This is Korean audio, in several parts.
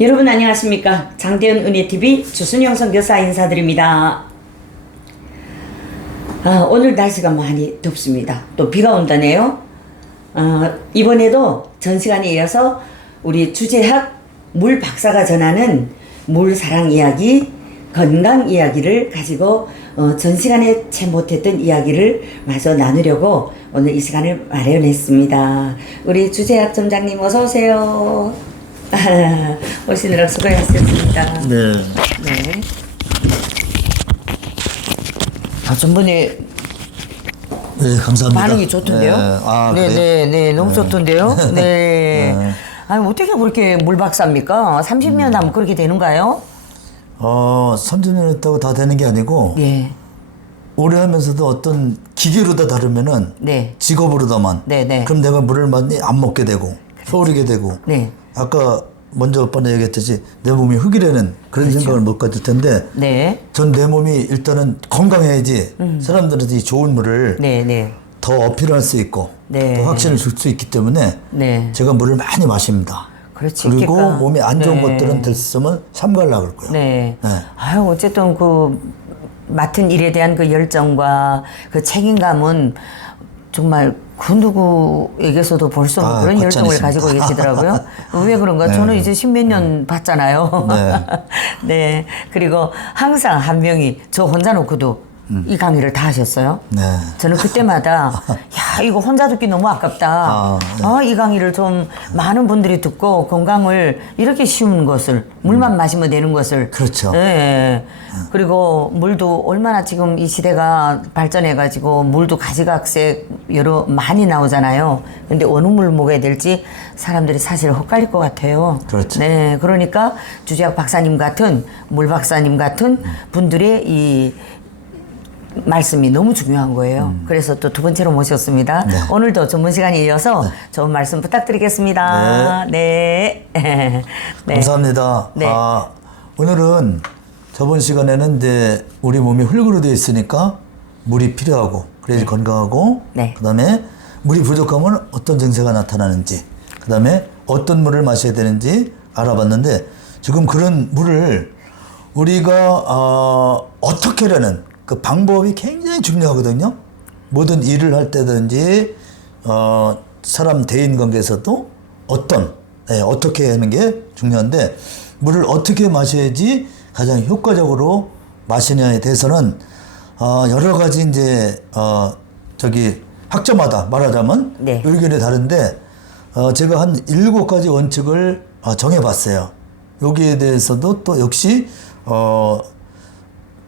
여러분 안녕하십니까. 장대현 은혜TV 주순영 선교사 인사드립니다. 오늘 날씨가 많이 덥습니다. 또 비가 온다네요. 이번에도 전시간에 이어서 우리 주재학 물 박사가 전하는 물 사랑 이야기, 건강 이야기를 가지고 전시간에 채 못했던 이야기를 마저 나누려고 오늘 이 시간을 마련했습니다. 우리 주재학 점장님 어서 오세요. 오시느라 수고하셨습니다. 네. 네. 전번에 네, 감사합니다. 반응이 좋던데요? 네, 너무 좋던데요? 네. 아니, 어떻게 그렇게 물박사입니까? 30년 하면 그렇게 되는가요? 30년 했다고 다 되는 게 아니고, 네. 오래 하면서도 어떤 기계로다 다르면은, 네. 직업으로다만, 네. 그럼 내가 물을 많이 안 먹게 되고, 소홀히게 되고, 네. 아까 먼저 오빠가 얘기했듯이 내 몸이 흙이라는 그런 그렇죠. 생각을 못 가질 텐데, 네. 전 내 몸이 일단은 건강해야지 사람들한테 이 좋은 물을 네. 더 어필할 수 있고, 네. 더 확신을 줄 수 있기 때문에, 네. 제가 물을 많이 마십니다. 그렇지. 그리고 그러니까. 몸에 안 좋은 네. 것들은 됐으면 삼가려고 그러고요. 네. 네. 아유, 어쨌든 그 맡은 일에 대한 그 열정과 그 책임감은 정말 그 누구에게서도 볼 수 없는 그런 열정을 거창하십니다. 가지고 계시더라고요. 왜 그런가? 네. 저는 이제 십몇 년 봤잖아요. 네. 네. 그리고 항상 한 명이 저 혼자 놓고도 이 강의를 다 하셨어요. 네. 저는 그때마다 야 이거 혼자 듣기 너무 아깝다. 이 강의를 좀 많은 분들이 듣고 건강을 이렇게 쉬운 것을 물만 마시면 되는 것을 그렇죠. 네. 그리고 물도 얼마나 지금 이 시대가 발전해가지고 물도 가지각색 여러 많이 나오잖아요. 근데 어느 물 먹어야 될지 사람들이 사실 헷갈릴 것 같아요. 그렇죠. 네. 그러니까 주재학 박사님 같은 물 박사님 같은 분들의 이 말씀이 너무 중요한 거예요. 그래서 또 두 번째로 모셨습니다. 네. 오늘도 전문 시간에 이어서 좋은 말씀 부탁드리겠습니다. 네. 네. 감사합니다. 네. 오늘은 저번 시간에는 이제 우리 몸이 흙으로 되어 있으니까 물이 필요하고 그래야지 건강하고 네. 그다음에 물이 부족하면 어떤 증세가 나타나는지 그다음에 어떤 물을 마셔야 되는지 알아봤는데 지금 그런 물을 우리가 어떻게 하려는 그 방법이 굉장히 중요하거든요. 모든 일을 할 때든지 사람 대인 관계에서도 어떻게 하는 게 중요한데 물을 어떻게 마셔야지 가장 효과적으로 마시냐에 대해서는 여러 가지 이제 학자마다 말하자면 네. 의견이 다른데 제가 한 7가지 원칙을 정해봤어요. 여기에 대해서도 또 역시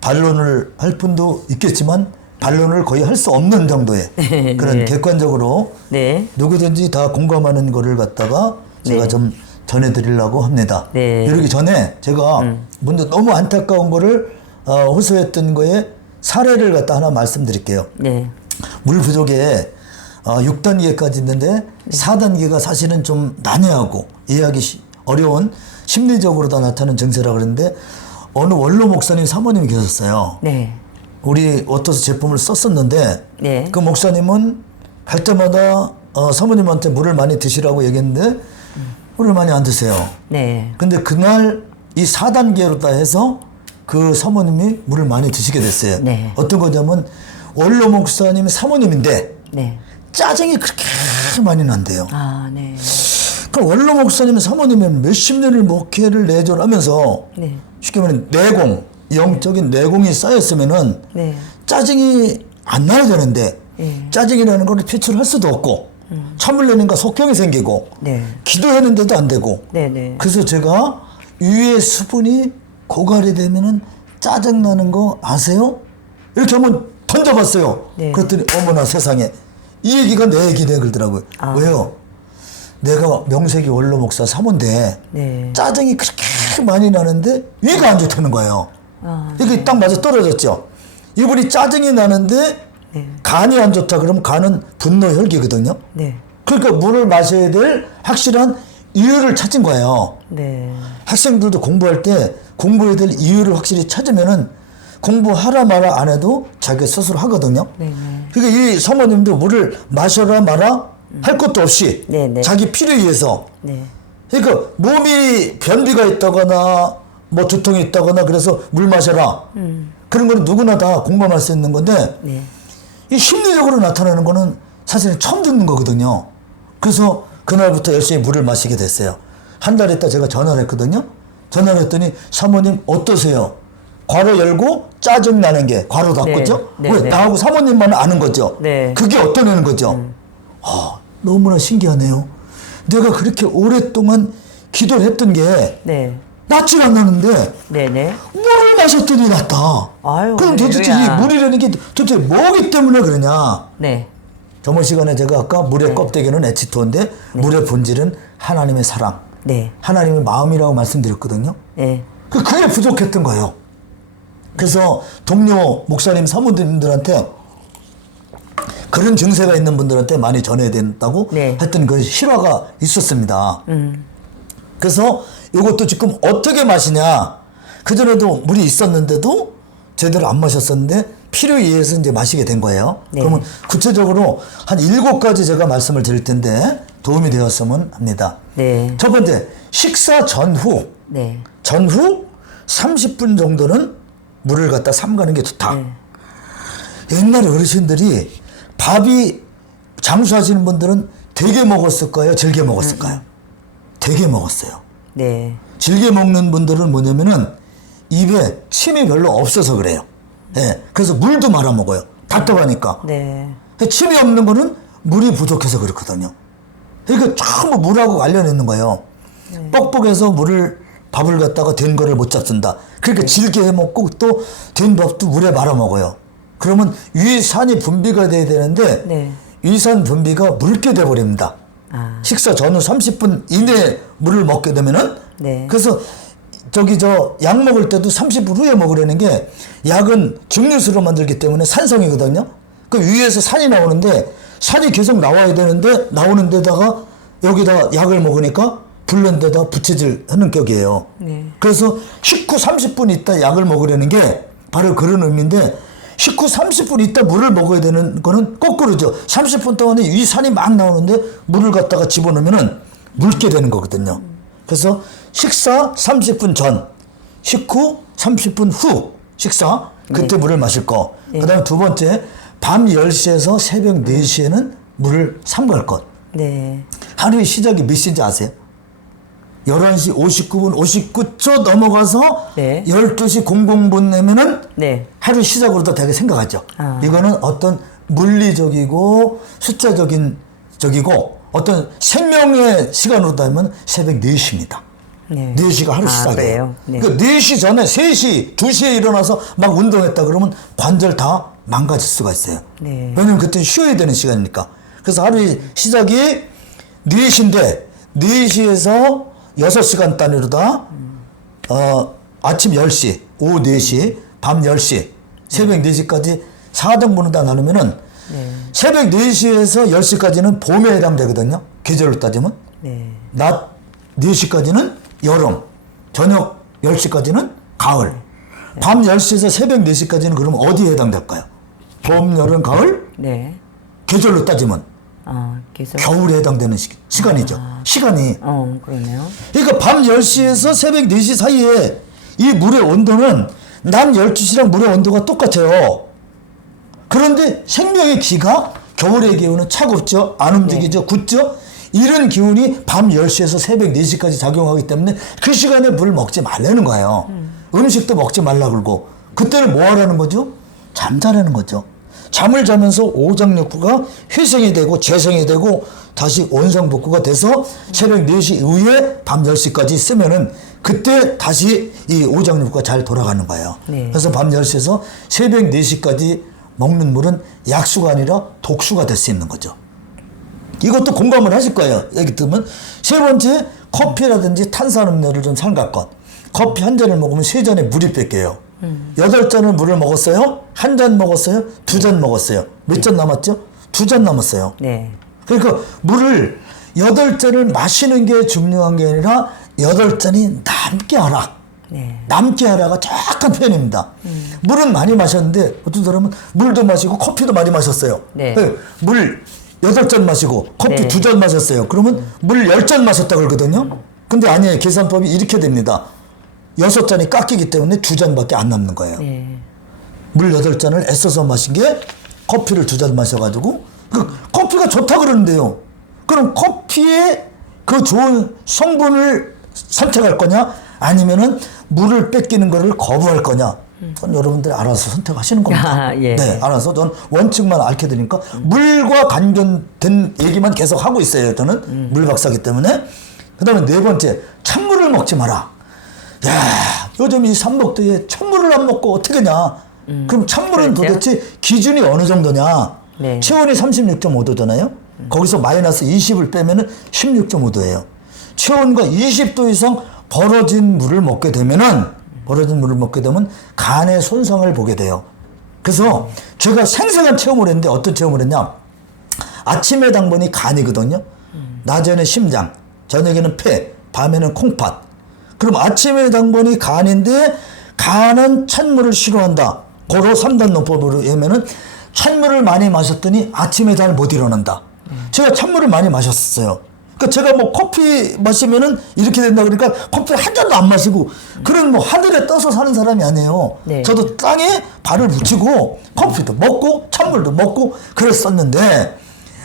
반론을 할 분도 있겠지만 반론을 거의 할 수 없는 정도의 그런 네. 객관적으로 네. 누구든지 다 공감하는 거를 갖다가 제가 네. 좀 전해드리려고 합니다. 네. 이러기 전에 제가 먼저 너무 안타까운 거를 호소했던 거에 사례를 갖다 하나 말씀드릴게요. 네. 물 부족에 6단계까지 있는데 4단계가 사실은 좀 난해하고 이해하기 어려운 심리적으로 다 나타나는 증세라고 그러는데 어느 원로 목사님 사모님이 계셨어요. 네. 우리 어떠서 제품을 썼었는데 네. 그 목사님은 갈 때마다 사모님한테 물을 많이 드시라고 얘기했는데 물을 많이 안 드세요. 네. 근데 그날 이 4단계로 다 해서 그 사모님이 물을 많이 드시게 됐어요. 네. 어떤 거냐면 원로 목사님이 사모님인데 네. 짜증이 그렇게 많이 난대요. 네. 그 원로 목사님 사모님은 몇십 년을 목회를 내조하면서 네. 쉽게 말하면 내공, 영적인 내공이 쌓였으면은 네. 짜증이 안 나야 되는데 네. 짜증이라는 걸 표출할 수도 없고 참을 내니까 속경이 생기고 네. 기도했는데도 안 되고 네. 그래서 제가 위에 수분이 고갈이 되면은 짜증 나는 거 아세요? 이렇게 한번 던져봤어요. 네. 그랬더니 어머나 세상에 이 얘기가 내 얘기네 그러더라고요. 왜요? 내가 명색이 원로 목사 사모인데 네. 짜증이 그렇게 많이 나는데 위가 안 좋다는 거예요. 이게 딱 맞아 떨어졌죠. 이분이 짜증이 나는데 네. 간이 안 좋다 그러면 간은 분노 혈기거든요. 네. 그러니까 물을 마셔야 될 확실한 이유를 찾은 거예요. 네. 학생들도 공부할 때 공부해야 될 이유를 확실히 찾으면은 공부하라 마라 안 해도 자기 스스로 하거든요. 네. 그러니까 이 사모님도 물을 마셔라 마라 할 것도 없이 네. 자기 필요에 의해서 네. 그러니까 몸이 변비가 있다거나 뭐 두통이 있다거나 그래서 물 마셔라. 그런 거는 누구나 다 공감할 수 있는 건데 네. 이 심리적으로 나타나는 거는 사실은 처음 듣는 거거든요. 그래서 그날부터 열심히 물을 마시게 됐어요. 한 달 있다 제가 전화를 했거든요. 전화를 했더니 사모님 어떠세요? 괄호 열고 짜증나는 게 괄호 닫고죠? 네, 왜? 네. 나하고 사모님만 아는 거죠? 네. 그게 어떠냐는 거죠? 아, 너무나 신기하네요. 내가 그렇게 오랫동안 기도를 했던 게 네. 낫질 않았는데 네네. 물을 마셨더니 낫다. 아유, 그럼 도대체 할렐루야. 이 물이라는 게 도대체 뭐기 때문에 그러냐? 네. 저번 시간에 제가 아까 물의 껍데기는 H2O인데 물의 본질은 하나님의 사랑, 네. 하나님의 마음이라고 말씀드렸거든요. 네. 그게 부족했던 거예요. 그래서 동료 목사님 사모님들한테 그런 증세가 있는 분들한테 많이 전해야 된다고 네. 했던 그 실화가 있었습니다. 그래서 이것도 지금 어떻게 마시냐. 그전에도 물이 있었는데도 제대로 안 마셨었는데 필요에 의해서 이제 마시게 된 거예요. 네. 그러면 구체적으로 한 7가지 제가 말씀을 드릴 텐데 도움이 되었으면 합니다. 네. 첫 번째, 식사 전후. 네. 전후 30분 정도는 물을 갖다 삼가는 게 좋다. 네. 옛날에 어르신들이 밥이 장수하시는 분들은 되게 먹었을까요? 질게 먹었을까요? 되게 먹었어요. 네. 질게 먹는 분들은 뭐냐면은 입에 침이 별로 없어서 그래요. 예. 그래서 물도 말아 먹어요. 답답하니까. 네. 침이 없는 거는 물이 부족해서 그렇거든요. 그러니까 전부 물하고 관련 있는 거예요. 뻑뻑해서 밥을 갖다가 된 거를 못 잡순다. 그러니까 질게 해 먹고 또 된 밥도 물에 말아 먹어요. 그러면 위산이 분비가 돼야 되는데 네. 위산 분비가 묽게 돼 버립니다. 아. 식사 전후 30분 이내에 물을 먹게 되면은 네. 그래서 약 먹을 때도 30분 후에 먹으려는 게 약은 증류수로 만들기 때문에 산성이거든요. 그 위에서 산이 나오는데 산이 계속 나와야 되는데 나오는 데다가 여기다 약을 먹으니까 불는 데다 부채질 하는 격이에요. 네. 그래서 식후 30분 있다 약을 먹으려는 게 바로 그런 의미인데 식후 30분 있다 물을 먹어야 되는 거는 거꾸로죠. 30분 동안에 위 산이 막 나오는데 물을 갖다가 집어넣으면은 묽게 되는 거거든요. 그래서 식사 30분 전, 식후 30분 후 식사 그때 물을 마실 거. 그다음에 두 번째 밤 10시에서 새벽 4시에는 물을 삼갈 것. 네. 하루의 시작이 몇 시인지 아세요? 11시 59분 59초 넘어가서 네. 12시 00분 내면은 네. 하루 시작으로도 되게 생각하죠. 아. 이거는 어떤 물리적이고 숫자적인 적이고 어떤 생명의 시간으로 따지면 새벽 4시입니다. 네. 4시가 하루 아, 시작이에요. 그래요? 네. 그러니까 4시 전에 3시, 2시에 일어나서 막 운동했다 그러면 관절 다 망가질 수가 있어요. 네. 왜냐면 그때 쉬어야 되는 시간이니까. 그래서 하루의 시작이 4시인데 4시에서 6시간 단위로다 아침 10시, 오후 4시, 밤 10시, 새벽 4시까지 4등분을 다 나누면은 새벽 4시에서 10시까지는 봄에 해당되거든요. 계절로 따지면. 네. 낮 4시까지는 여름, 저녁 10시까지는 가을. 밤 10시에서 새벽 4시까지는 그럼 어디에 해당될까요? 봄, 여름, 가을? 네. 계절로 따지면 아, 계속. 겨울에 해당되는 시간이죠. 시간이. 그러네요. 그러니까 밤 10시에서 새벽 4시 사이에 이 물의 온도는 낮 12시랑 물의 온도가 똑같아요. 그런데 생명의 기가 겨울의 기운은 차갑죠. 안 움직이죠. 굳죠. 이런 기운이 밤 10시에서 새벽 4시까지 작용하기 때문에 그 시간에 물을 먹지 말라는 거예요. 음식도 먹지 말라 그러고 그때는 뭐 하라는 거죠? 잠자라는 거죠. 잠을 자면서 오장육부가 회생이 되고 재생이 되고 다시 원상복구가 돼서 새벽 4시 이후에 밤 10시까지 쓰면은 그때 다시 이 오장육부가 잘 돌아가는 거예요. 네. 그래서 밤 10시에서 새벽 4시까지 먹는 물은 약수가 아니라 독수가 될 수 있는 거죠. 이것도 공감을 하실 거예요. 얘기 들으면. 세 번째, 커피라든지 탄산음료를 좀 삼갈 것. 커피 한 잔을 먹으면 3잔의 물이 뺏겨요. 8잔을 물을 먹었어요? 한 잔 먹었어요? 2잔 먹었어요? 몇 잔 남았죠? 2잔 남았어요. 네. 그러니까 물을 8잔을 마시는 게 중요한 게 아니라 8잔이 남게 하라. 네. 남게 하라가 정확한 표현입니다. 물은 많이 마셨는데 어떤 사람은 물도 마시고 커피도 많이 마셨어요. 네. 물 8잔 마시고 커피 네. 2잔 마셨어요. 그러면 물 10잔 마셨다 그러거든요. 근데 아니에요. 계산법이 이렇게 됩니다. 6잔이 깎이기 때문에 2잔밖에 안 남는 거예요. 네. 물 8잔을 애써서 마신 게 커피를 2잔 마셔가지고 그 커피가 좋다 그러는데요. 그럼 커피의 그 좋은 성분을 선택할 거냐 아니면은 물을 뺏기는 거를 거부할 거냐 그건 여러분들이 알아서 선택하시는 겁니다. 아, 예. 네, 알아서 전 원칙만 앓게 되니까 물과 관련된 얘기만 계속 하고 있어요. 저는 물 박사기 때문에. 그 다음에 4번째, 찬물을 먹지 마라. 야, 요즘 이 삼복도에 찬물을 안 먹고 어떻게 하냐. 그럼 찬물은 그렇죠. 도대체 기준이 어느 정도냐. 네. 체온이 36.5도잖아요. 거기서 마이너스 20을 빼면은 16.5도예요. 체온과 20도 이상 벌어진 물을 먹게 되면 간의 손상을 보게 돼요. 그래서 제가 생생한 체험을 했는데 어떤 체험을 했냐. 아침에 당번이 간이거든요. 낮에는 심장, 저녁에는 폐, 밤에는 콩팥. 그럼 아침에 당번이 간인데 간은 찬물을 싫어한다. 고로 3단 논법으로 하면은 찬물을 많이 마셨더니 아침에 잘 못 일어난다. 제가 찬물을 많이 마셨어요. 그러니까 제가 뭐 커피 마시면은 이렇게 된다 그러니까 커피 한 잔도 안 마시고 그런 뭐 하늘에 떠서 사는 사람이 아니에요. 네. 저도 땅에 발을 붙이고 커피도 먹고 찬물도 먹고 그랬었는데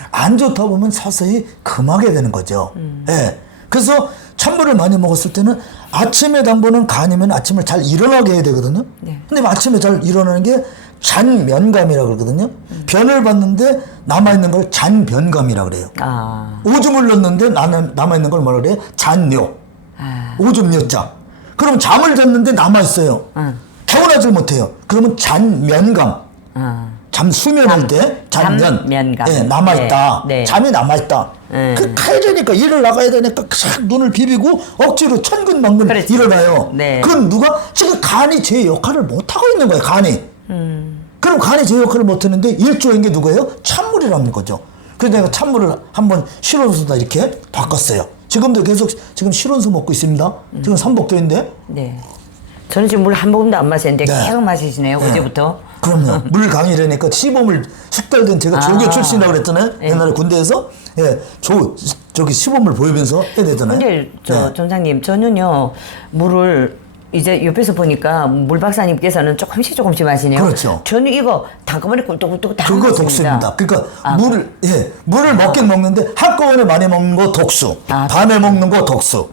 안 좋다 보면 서서히 금하게 되는 거죠. 예. 그래서 찬물을 많이 먹었을 때는 아침에 당번은 간이면 아침을 잘 일어나게 해야 되거든요. 네. 근데 아침에 잘 일어나는 게 잔면감이라고 그러거든요. 변을 봤는데 남아있는 걸 잔변감이라고 그래요. 아. 오줌을 넣었는데 남아있는 걸 뭐라 그래요? 잔뇨. 아. 오줌 뇨자. 그럼 잠을 잤는데 남아있어요. 개운하지 못해요. 그러면 잔면감. 수면할 때 잔면. 잠면감. 예, 남아있다. 네, 네. 잠이 남아있다. 그 가야 되니까 일을 나가야 되니까 싹 눈을 비비고 억지로 천근만근 그렇지. 일어나요. 네. 그건 누가 지금 간이 제 역할을 못하고 있는 거예요. 간이. 그럼 간이 제 역할을 못하는데 일조인 게 누구예요? 찬물이라는 거죠. 그래서 내가 찬물을 한번 실온수다 이렇게 바꿨어요. 지금도 계속 지금 실온수 먹고 있습니다. 지금 삼복도인데. 네. 저는 지금 물 한 모금도 안 마셨는데 네. 계속 마시시네요. 네. 어제부터. 그럼요. 물 강이라니까 시범을 숙달된 제가 조교 출신이라고 그랬잖아요. 네. 옛날에 군대에서 저기 시범을 보이면서 해야 되잖아요. 근데 네. 점장님 저는요 물을 이제 옆에서 보니까 물 박사님께서는 조금씩 마시네요. 그렇죠. 저는 이거 단꺼번에 꿀떡꿀떡 다 그거 먹습니다. 독수입니다. 그러니까 물을 먹긴 먹는데 한꺼번에 많이 먹는 거 독수, 밤에 먹는 거 독수.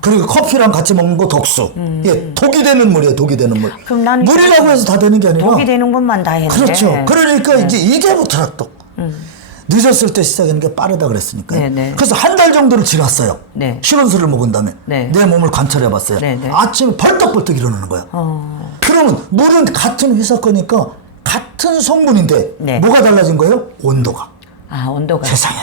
그리고 커피랑 같이 먹는 거 독수. 예, 독이 되는 물이에요. 독이 되는 물. 그럼 나는 물이라고 해서 다 되는 게 아니라. 독이 되는 것만 다 했는데. 그렇죠. 그러니까 이제부터라 또. 늦었을 때 시작하는 게 빠르다 그랬으니까요. 네, 네. 그래서 한 달 정도를 지났어요. 네. 실온수를 먹은 다음에 네. 내 몸을 관찰해봤어요. 네, 네. 아침에 벌떡벌떡 일어나는 거예요. 그러면 물은 같은 회사 거니까 같은 성분인데 네. 뭐가 달라진 거예요? 온도가. 온도가. 세상에.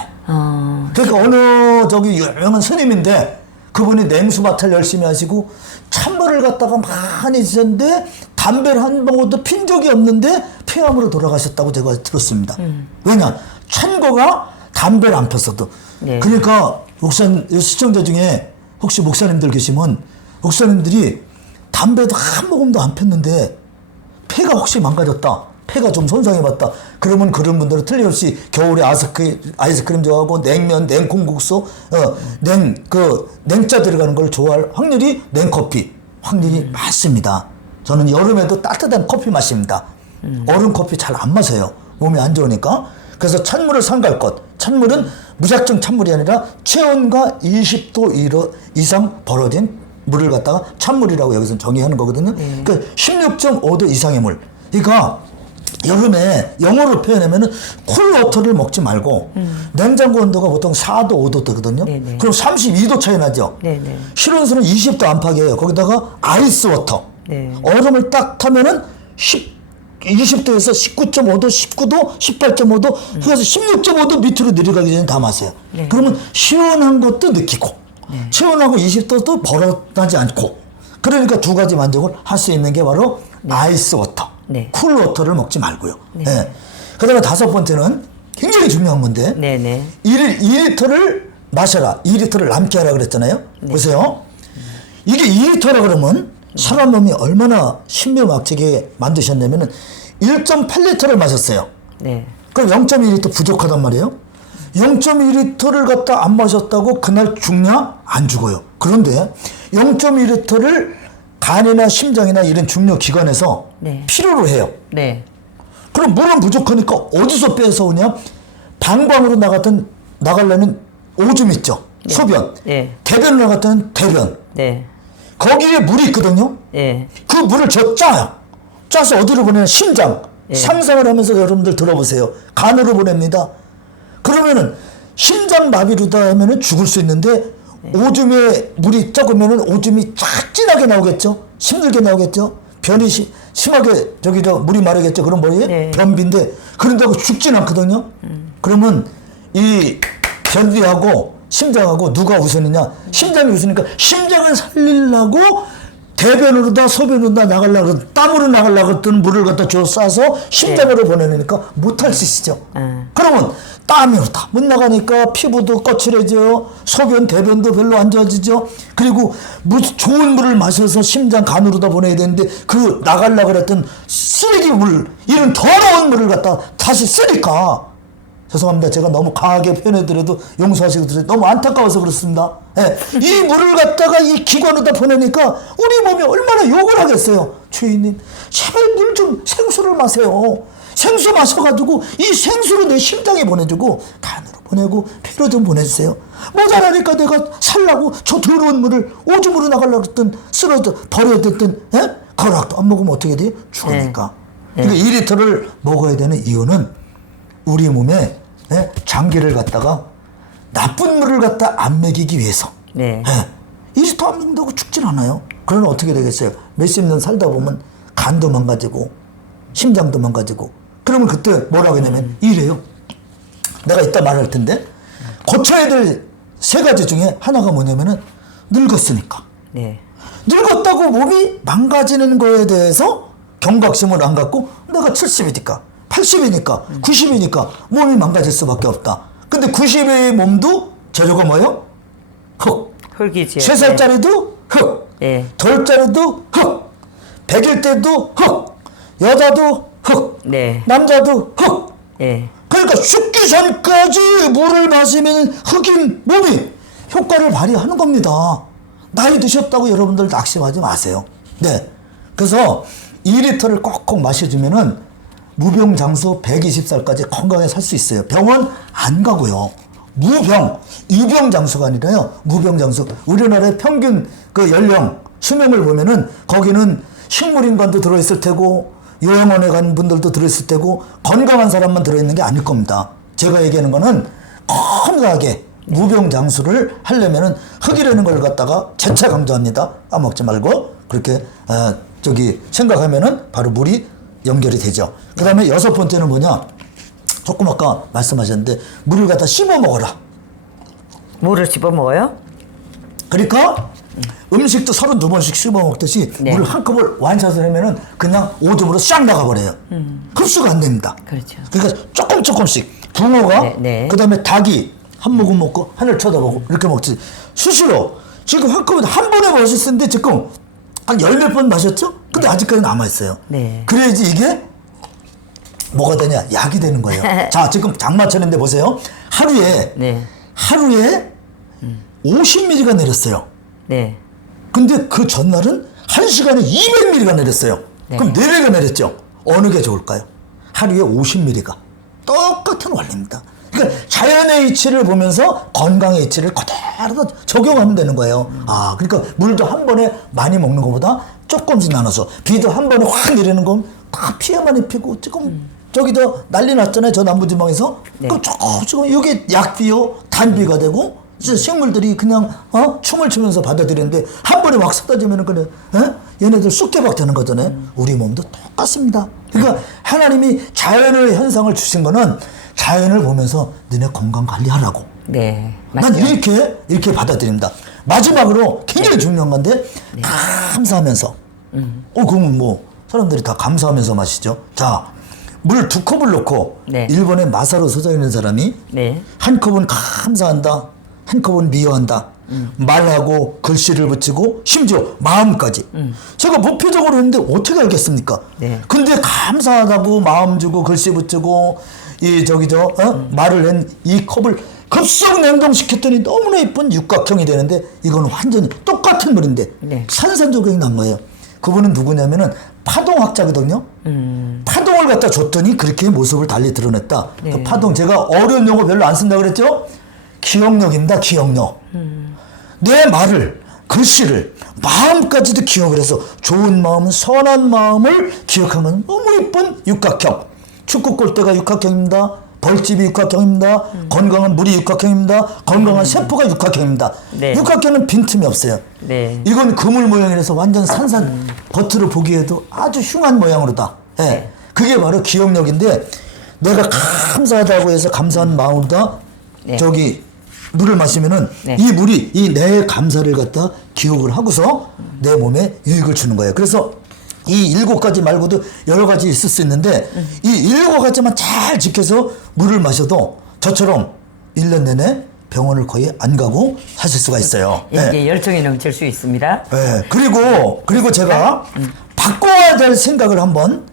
그러니까 어느 저기 유명한 스님인데 그분이 냉수마찰 열심히 하시고 찬물을 갖다가 많이 드셨는데 담배를 한 방울도 핀 적이 없는데 폐암으로 돌아가셨다고 제가 들었습니다. 왜냐? 찬거가 담배를 안 폈어도. 네. 그러니까 시청자 중에 혹시 목사님들 계시면 목사님들이 담배도 한 모금도 안 폈는데 폐가 혹시 폐가 좀 손상해봤다. 그러면 그런 분들은 틀림없이 겨울에 아이스크림 좋아하고 냉면, 냉콩국수, 냉짜 들어가는 걸 좋아할 확률이 냉커피 확률이 많습니다. 저는 여름에도 따뜻한 커피 마십니다. 얼음 커피 잘 안 마셔요. 몸이 안 좋으니까. 그래서 찬물을 삼갈 것. 찬물은 무작정 찬물이 아니라 체온과 20도 이상 벌어진 물을 갖다가 찬물이라고 여기서 정의하는 거거든요. 그러니까 16.5도 이상의 물. 그러니까 여름에 영어로 표현하면은 쿨워터를 먹지 말고 냉장고 온도가 보통 4도 5도 되거든요. 네네. 그럼 32도 차이 나죠. 네네. 실온수는 20도 안팎이에요. 거기다가 아이스워터. 네. 얼음을 딱 타면은 20도에서 19.5도, 19도, 18.5도, 그래서 16.5도 밑으로 내려가기 전에 다 마세요. 네. 그러면 시원한 것도 느끼고, 체온하고 20도도 벌어나지 않고, 그러니까 두 가지 만족을 할 수 있는 게 바로 아이스워터, 네. 쿨워터를 먹지 말고요. 네. 그 다음에 5번째는 굉장히 중요한 건데, 네네. 2리터를 마셔라. 2리터를 남게 하라 그랬잖아요. 보세요. 이게 2리터라 그러면 사람 몸이 얼마나 신묘막지게 만드셨냐면은 1.8리터를 마셨어요. 네. 그럼 0.1리터 부족하단 말이에요. 0.2리터를 갖다 안 마셨다고 그날 죽냐? 안 죽어요. 그런데 0.2리터를 간이나 심장이나 이런 중요 기관에서 네. 필요로 해요. 네. 그럼 물은 부족하니까 어디서 뺏어오냐? 방광으로 나가려는 오줌 있죠. 네. 소변. 네. 대변을 나갔다는 대변. 네. 거기에 물이 있거든요. 네. 그 물을 짜요. 짜서 어디로 보내냐? 심장. 네. 상상을 하면서 여러분들 들어보세요. 간으로 보냅니다. 그러면은 심장 마비로다 하면은 죽을 수 있는데 오줌에 물이 적으면은 오줌이 쫙 진하게 나오겠죠. 힘들게 나오겠죠. 변이 심하게 물이 마르겠죠. 그럼 뭐예요? 네. 변비인데 그런다고 죽진 않거든요. 그러면 이 변비하고 심장하고 누가 우선이냐? 심장이 우선이니까 심장을 살리려고 대변으로다 소변으로다 나가려고 땀으로 나가려고 했던 물을 갖다 줘 싸서 심장으로 보내니까 못할 짓이죠. 그러면 땀으로다 못 나가니까 피부도 거칠어져요. 소변 대변도 별로 안 좋아지죠. 그리고 좋은 물을 마셔서 심장 간으로다 보내야 되는데 그 나가려고 그랬던 쓰레기 물 이런 더러운 물을 갖다 다시 쓰니까 죄송합니다. 제가 너무 강하게 표현해드려도 용서하시고 드려도 너무 안타까워서 그렇습니다. 예. 이 물을 갖다가 이 기관으로다 보내니까 우리 몸이 얼마나 욕을 하겠어요. 주인님, 제발 물 좀 생수를 마세요. 생수 마셔가지고 이 생수를 내 심장에 보내주고 간으로 보내고 피로 좀 보내주세요. 모자라니까 내가 살라고 저 더러운 물을 오줌으로 나가려고 했던 쓰러져 버려야 됐던 거락도 안 먹으면 어떻게 돼요? 죽으니까. 그러니까 2리터를 먹어야 되는 이유는 우리 몸에 장기를 갖다가 나쁜 물을 갖다 안 먹이기 위해서. 네. 2리터 안 먹는다고 죽진 않아요. 그러면 어떻게 되겠어요? 몇십 년 살다 보면 간도 망가지고 심장도 망가지고 그러면 그때 뭐라고 했냐면 이래요. 내가 이따 말할 텐데 고쳐야 될 세 가지 중에 하나가 뭐냐면은 늙었으니까. 네. 늙었다고 몸이 망가지는 거에 대해서 경각심을 안 갖고 내가 70이니까 80이니까 90이니까 몸이 망가질 수밖에 없다. 근데 90의 몸도 재료가 뭐예요? 흙. 흙이지요. 3살짜리도 흙. 네. 돌짜리도 흙. 100일 때도 흙. 여자도 흙. 네. 남자도 흙. 네. 그러니까 죽기 전까지 물을 마시면 흙인 몸이 효과를 발휘하는 겁니다. 나이 드셨다고 여러분들 낙심하지 마세요. 네. 그래서 2리터를 꼭꼭 마셔주면은 무병장수 120살까지 건강하게 살 수 있어요. 병원 안 가고요. 무병, 이병장수가 아니라요. 무병장수. 우리나라의 평균 그 연령, 수명을 보면은 거기는 식물인간도 들어있을 테고 요양원에 간 분들도 들어있을 테고 건강한 사람만 들어있는 게 아닐 겁니다. 제가 얘기하는 거는 건강하게 무병장수를 하려면은 흙이라는 걸 갖다가 재차 강조합니다. 까먹지 말고 그렇게 생각하면은 바로 물이 연결이 되죠. 그 다음에 6번째는 뭐냐? 조금 아까 말씀하셨는데 물을 갖다 씹어 먹어라. 물을 씹어 먹어요? 그러니까 음식도 32번씩 씹어 먹듯이 네. 물을 한 컵을 완샷을 하면은 그냥 오줌으로 싹 나가버려요. 흡수가 안 됩니다. 그렇죠. 그러니까 조금씩 붕어가 네, 네. 그 다음에 닭이 한 모금 먹고 하늘 쳐다보고 이렇게 먹지. 수시로 지금 한 컵에 한 번에 마셨는데 지금 한 10몇 번 마셨죠? 근데 아직까지 남아있어요. 네. 그래야지 이게 뭐가 되냐? 약이 되는 거예요. 자, 지금 장마철인데 보세요. 하루에 네. 50ml가 내렸어요. 네. 근데 그 전날은 1시간에 200ml가 내렸어요. 네. 그럼 4배가 내렸죠. 어느 게 좋을까요? 하루에 50ml가. 똑같은 원리입니다. 그러니까 자연의 이치를 보면서 건강의 이치를 그대로 적용하면 되는 거예요. 아, 그러니까 물도 한 번에 많이 먹는 것보다 조금씩 나눠서 비도 한 번에 확 내리는 건 다 피해만 입히고 지금 저기 난리 났잖아요. 저 남부지방에서. 네. 그 조금 이게 약비요, 단비가 되고 진짜 식물들이 그냥 춤을 추면서 받아들이는데 한 번에 막 쏟아지면은 그래 얘네들 쑥대박 되는 거잖아요. 우리 몸도 똑같습니다. 그러니까 하나님이 자연의 현상을 주신 거는 자연을 보면서 너네 건강 관리하라고. 네. 난 맞죠. 이렇게 받아들입니다. 마지막으로 굉장히 중요한 건데 감사하면서. 그러면 뭐 사람들이 다 감사하면서 마시죠. 자, 물 2컵을 넣고 네. 일본의 마사로 서져 있는 사람이 네. 한 컵은 감사한다, 한 컵은 미워한다. 말하고 글씨를 붙이고 심지어 마음까지. 제가 목표적으로 했는데 어떻게 알겠습니까? 네. 근데 감사하다고 마음 주고 글씨 붙이고 말을 한 이 컵을 급속 냉동시켰더니 너무나 이쁜 육각형이 되는데 이거는 완전히 똑같은 물인데 네. 산산조각이 난 거예요. 그분은 누구냐면은 파동학자거든요. 파동을 갖다 줬더니 그렇게 모습을 달리 드러냈다. 네. 그 파동 제가 어려운 용어 별로 안 쓴다고 그랬죠? 기억력입니다. 기억력. 내 말을 글씨를 마음까지도 기억을 해서 좋은 마음 선한 마음을 기억하면 너무 이쁜 육각형. 축구 골대가 육각형입니다. 벌집이 육각형입니다. 건강한 물이 육각형입니다. 건강한 세포가 육각형입니다. 네. 육각형은 빈틈이 없어요. 네. 이건 그물 모양이라서 완전 산산 겉으로 보기에도 아주 흉한 모양으로다. 예. 네. 그게 바로 기억력인데 내가 감사하다고 해서 감사한 마음으로다 네. 저기 물을 마시면은 네. 이 물이 이 내 감사를 갖다 기억을 하고서 내 몸에 유익을 주는 거예요. 그래서 이 7가지 말고도 여러 가지 있을 수 있는데 이 7가지만 잘 지켜서 물을 마셔도 저처럼 1년 내내 병원을 거의 안 가고 사실 수가 있어요. 이게 네. 열정이 넘칠 수 있습니다. 네. 그리고 제가 바꿔야 될 생각을 한번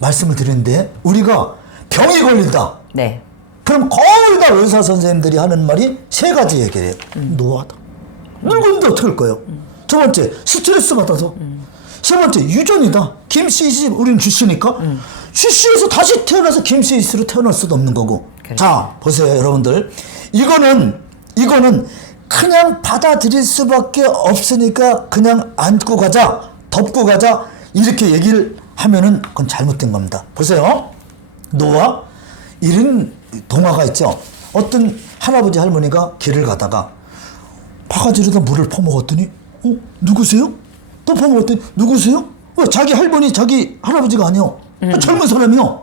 말씀을 드리는데 우리가 병이 걸린다. 네. 그럼 거의 다 의사 선생님들이 하는 말이 3가지 얘기해요. 노화다. 늙었는데 어떻게 할 거예요? 두 번째 스트레스 받아서. 세 번째 유전이다. 김씨씨 우리는 주씨니까 주씨에서 다시 태어나서 김씨씨로 태어날 수도 없는 거고. 그래. 자 보세요 여러분들. 이거는 그냥 받아들일 수밖에 없으니까 그냥 안고 가자 덮고 가자 이렇게 얘기를 하면은 그건 잘못된 겁니다. 보세요. 노화 이런 동화가 있죠. 어떤 할아버지 할머니가 길을 가다가 바가지로다 물을 퍼먹었더니 누구세요? 또 퍼먹었더니 누구세요? 자기 할머니 자기 할아버지가 아니요. 젊은 사람이요.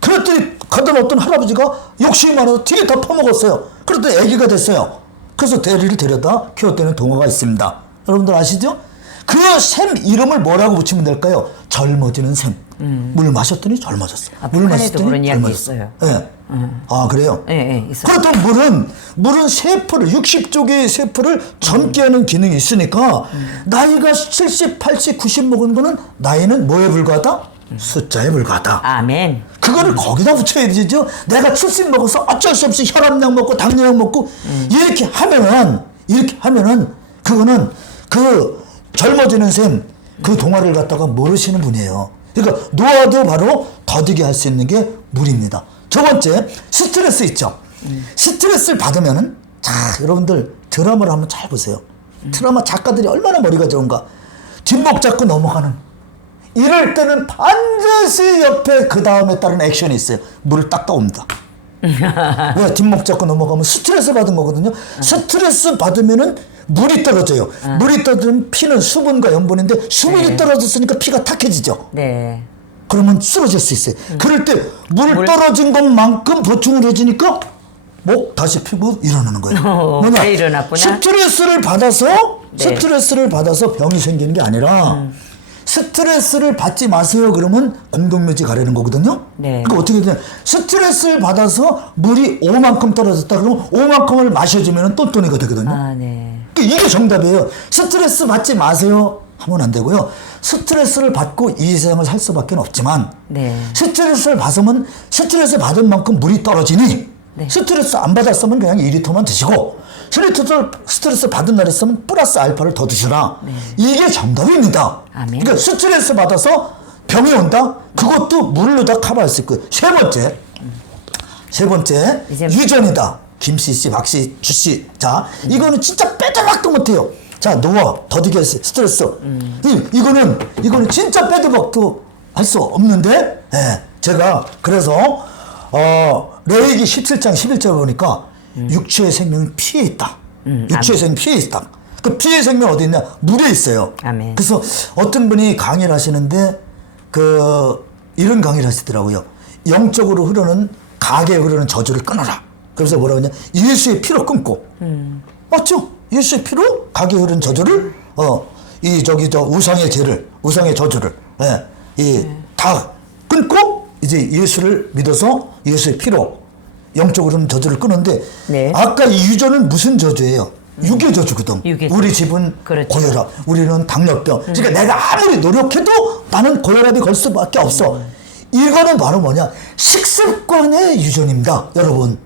그랬더니 가던 어떤 할아버지가 욕심이 많아서 되게 다 퍼먹었어요. 그랬더니 아기가 됐어요. 그래서 대리를 데려다 키웠다는 동화가 있습니다. 여러분들 아시죠? 그 샘 이름을 뭐라고 붙이면 될까요? 젊어지는 샘. 물 마셨더니 젊어졌어. 물 북한에도 그런 마셨더니 이야기 젊어졌어. 있어요. 네. 아 그래요? 네, 있어요. 그렇다면 물은 세포를 60쪽의 세포를 젊게 하는 기능이 있으니까 나이가 70, 80, 90 먹은 거는 나이는 뭐에 불과하다? 숫자에 불과하다. 아멘. 그거를 거기다 붙여야 되죠. 내가 70 먹어서 어쩔 수 없이 혈압약 먹고 당뇨약 먹고 이렇게 하면은 그거는 그 젊어지는 셈 그 동화를 갖다가 모르시는 분이에요. 그러니까 노화도 바로 더디게 할 수 있는 게 물입니다. 두 번째 스트레스 있죠. 스트레스를 받으면은 자 여러분들 드라마를 한번 잘 보세요. 드라마 작가들이 얼마나 머리가 좋은가. 뒷목 잡고 넘어가는 이럴 때는 반드시 옆에 그 다음에 따른 액션이 있어요. 물을 딱 떠옵니다. 왜 뒷목 잡고 넘어가면 스트레스 받은 거거든요. 스트레스 받으면은 물이 떨어져요. 물이 떨어지면 피는 수분과 염분인데 수분이 네. 떨어졌으니까 피가 탁해지죠. 네. 그러면 쓰러질 수 있어요. 그럴 때 물 떨어진 것만큼 보충을 해주니까 다시 피고 일어나는 거예요. 뭐냐? 왜 일어났구나? 스트레스를 받아서 네. 스트레스를 받아서 병이 생기는 게 아니라 스트레스를 받지 마세요. 그러면 공동묘지 가려는 거거든요. 네. 그러니까 어떻게 되냐? 스트레스를 받아서 물이 5만큼 떨어졌다 그러면 5만큼을 마셔주면 똔똔이가 되거든요. 아, 네. 이게 정답이에요. 스트레스 받지 마세요 하면 안 되고요. 스트레스를 받고 이 세상을 살 수밖에 없지만 네. 스트레스를 받으면 스트레스 받은 만큼 물이 떨어지니 네. 스트레스 안 받았으면 그냥 2리터만 드시고 스트레스 받은 날 있으면 플러스 알파를 더 드시라. 이게 정답입니다. 아멘. 그러니까 스트레스 받아서 병이 온다? 그것도 물로 다 커버할 수 있고. 세 번째 이제 유전이다. 김씨, 박씨, 주씨. 자, 이거는 진짜 빼도 못해요. 자, 노화, 더디게 스트레스. 이거는 진짜 빼도 박도 할 수 없는데, 제가 그래서 레위기 17장 11절 보니까 육체의 생명은 피에 있다. 육체의 생명 피에 있다. 그 피의 생명 어디 있냐? 물에 있어요. 아멘. 그래서 어떤 분이 강의를 하시는데 이런 강의를 하시더라고요. 영적으로 흐르는 가게 흐르는 저주를 끊어라. 그래서 뭐라고 하냐? 예수의 피로 끊고. 맞죠? 예수의 피로 가게 흐르는 저주를 우상의 죄를 우상의 저주를 다 끊고 이제 예수를 믿어서 예수의 피로 영적으로는 저주를 끊는데 네. 아까 이 유전은 무슨 저주예요? 육의 저주거든. 육의 우리 저주. 집은 그렇죠. 고혈압, 우리는 당뇨병. 그러니까 내가 아무리 노력해도 나는 고혈압이 걸 수밖에 없어. 이거는 바로 뭐냐? 식습관의 유전입니다, 여러분.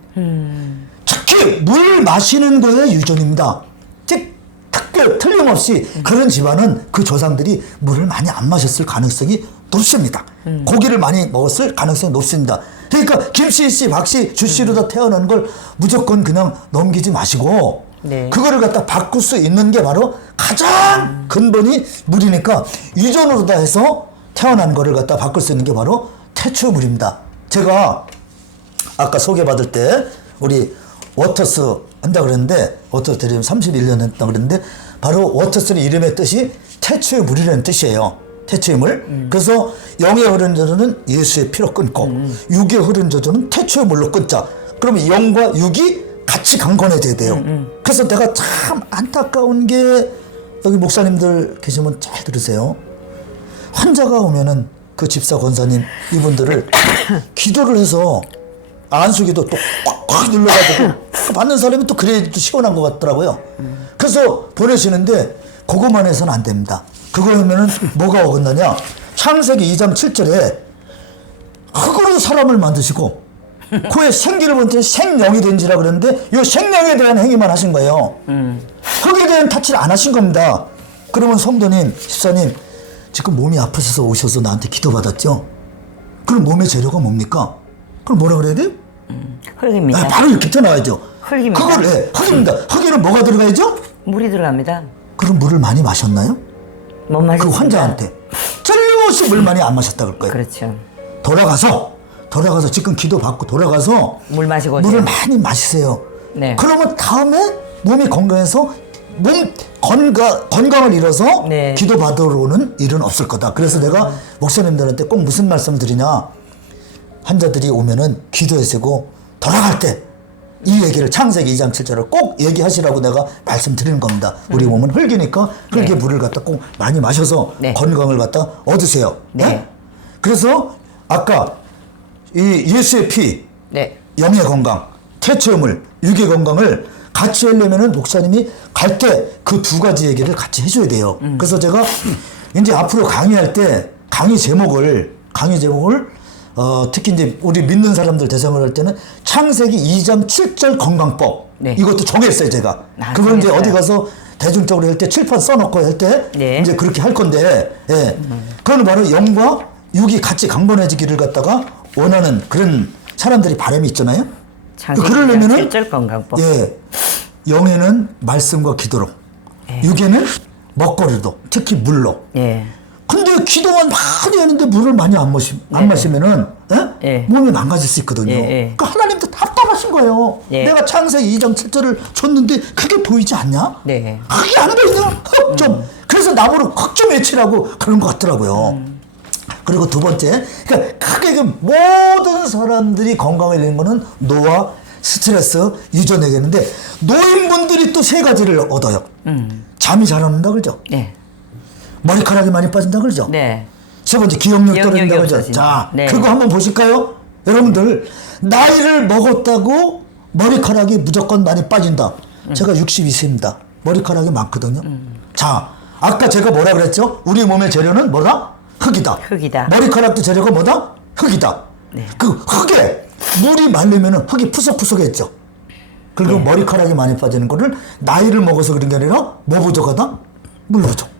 특히 물 마시는 거에 유전입니다. 즉 특별 틀림없이 그런 집안은 그 조상들이 물을 많이 안 마셨을 가능성이 높습니다. 고기를 많이 먹었을 가능성이 높습니다. 그러니까 김씨, 박씨, 주씨로 다 태어난 걸 무조건 그냥 넘기지 마시고 네. 그거를 갖다 바꿀 수 있는 게 바로 가장 근본이 물이니까 유전으로 다 해서 태어난 거를 갖다 바꿀 수 있는 게 바로 태초물입니다. 제가 아까 소개받을 때 우리 워터스 한다 그랬는데 워터스 대리님 31년 했다 그랬는데 바로 워터스의 이름의 뜻이 태초의 물이라는 뜻이에요. 태초의 물. 그래서 영에 흐른 저주는 예수의 피로 끊고 육에 흐른 저주는 태초의 물로 끊자. 그러면 영과 육이 같이 강건해져야 돼요. 그래서 내가 참 안타까운 게 여기 목사님들 계시면 잘 들으세요. 환자가 오면은 그 집사 권사님 이분들을 기도를 해서 안수기도 또 꽉꽉 눌러가지고 받는 사람이 또 그래야 또 시원한 것 같더라고요. 그래서 보내시는데 그것만 해서는 안 됩니다. 그거 하면은 뭐가 어긋나냐? 창세기 2장 7절에 흙으로 사람을 만드시고 그의 생기를 본 때 생명이 된지라 그랬는데 이 생명에 대한 행위만 하신 거예요. 흙에 대한 타치를 안 하신 겁니다. 그러면 성도님, 집사님 지금 몸이 아프셔서 오셔서 나한테 기도받았죠? 그럼 몸의 재료가 뭡니까? 그럼 뭐라 그래야 돼요? 흙입니다. 바로 이렇게 튀어나와야죠. 흙입니다. 그걸 흙입니다. 흙에는 뭐가 들어가야죠? 물이 들어갑니다. 그럼 물을 많이 마셨나요? 못 그 마셨습니다. 환자한테 틀림없이 물 많이 안 마셨다 그럴 거예요. 그렇죠. 돌아가서 지금 기도받고 돌아가서 물 마시고 물을 오세요. 많이 마시세요. 네. 그러면 다음에 몸이 건강해서 몸 건강을 잃어서 네. 기도받으러 오는 일은 없을 거다. 그래서 내가 목사님들한테 꼭 무슨 말씀 드리냐. 환자들이 오면은 기도하시고 돌아갈 때 이 얘기를 창세기 2장 7절을 꼭 얘기하시라고 내가 말씀드리는 겁니다. 우리 몸은 흙이니까 흙의 네. 물을 갖다 꼭 많이 마셔서 네. 건강을 갖다 얻으세요. 네. 그래서 아까 이 예수의 피, 네. 영의 건강, 태초의 물, 육의 건강을 같이 하려면은 목사님이 갈 때 그 두 가지 얘기를 같이 해줘야 돼요. 그래서 제가 이제 앞으로 강의할 때 강의 제목을 특히 이제 우리 믿는 사람들 대상으로 할 때는 창세기 2장 7절 건강법. 네. 이것도 정했어요, 제가. 아, 그걸 이제 정했어요. 어디 가서 대중적으로 할 때 칠판 써놓고 할 때 네. 이제 그렇게 할 건데, 예. 그건 바로 영과 육이 같이 강건해지기를 갖다가 원하는 그런 사람들이 바람이 있잖아요. 창세기 그러려면은 7절 건강법. 예, 영에는 말씀과 기도로, 예. 육에는 먹거리로, 특히 물로. 예. 근데 기도만 많이 하는데 물을 많이 안 마시면은 예. 몸이 망가질 수 있거든요. 예, 예. 그러니까 하나님도 답답하신 거예요. 예. 내가 창세기 2장 7절을 줬는데 그게 보이지 않냐? 네. 그게 안 보이냐? 흙 좀. 그래서 나보고 흙 좀 외치라고 그런 것 같더라고요. 그리고 두 번째, 그러니까 크게 그 모든 사람들이 건강을 잃는 거는 노화, 스트레스, 유전되겠는데 노인분들이 또 세 가지를 얻어요. 잠이 잘 안 온다 그러죠? 네. 머리카락이 많이 빠진다 그러죠? 네. 세 번째 기억력이 기억력이 떨어진다 그러죠? 없어진다. 자, 네. 그거 한번 보실까요? 여러분들 나이를 먹었다고 머리카락이 무조건 많이 빠진다. 제가 62세입니다. 머리카락이 많거든요. 자, 아까 제가 뭐라 그랬죠? 우리 몸의 재료는 뭐다? 흙이다. 흙이다. 머리카락도 재료가 뭐다? 흙이다. 네. 그 흙에 물이 말리면 흙이 푸석푸석했죠. 그리고 네. 머리카락이 많이 빠지는 거를 나이를 먹어서 그런 게 아니라 뭐 부족하다? 물 부족.